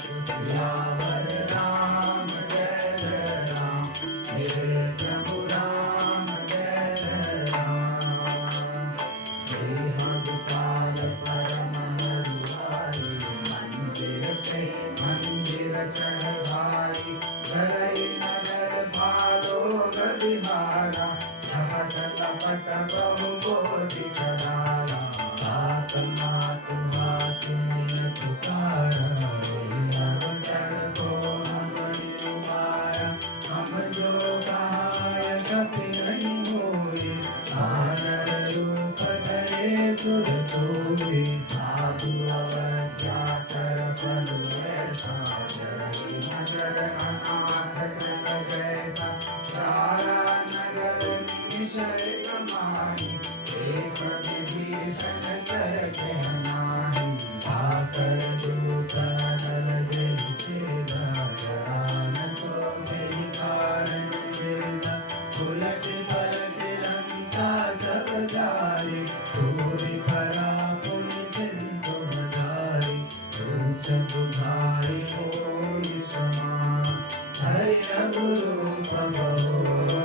सियावर राम जय जय राम, मेरे प्रभु राम जय जय राम। देह विशाल परम हरुआई, मंदिर पे मंदिर चढ़ाई, धरई नगर भालो गदिहारा, झपट लपट बहु कोटि करारा, आत्मा तुहासिनी पुकारा, अवसर को हमने उबारा, हम जो कहाय कपि नहीं होई, आनर रूप धरे सुर कोई, साधु अवज्ञाकर फल ऐसा, जरई नगर अनाथ जन जैसा, तारा नगर निशय कमाई, एक विभीषण कर कहनाई, आकर दूत नल जैसे राजरान, सो मेरी कारण देना, उलट पलट लंका सब जाए, पूरी करा पुनि सिंधु बजाई, पूछ बुझाई होई समान, हरि रघुरूप बहु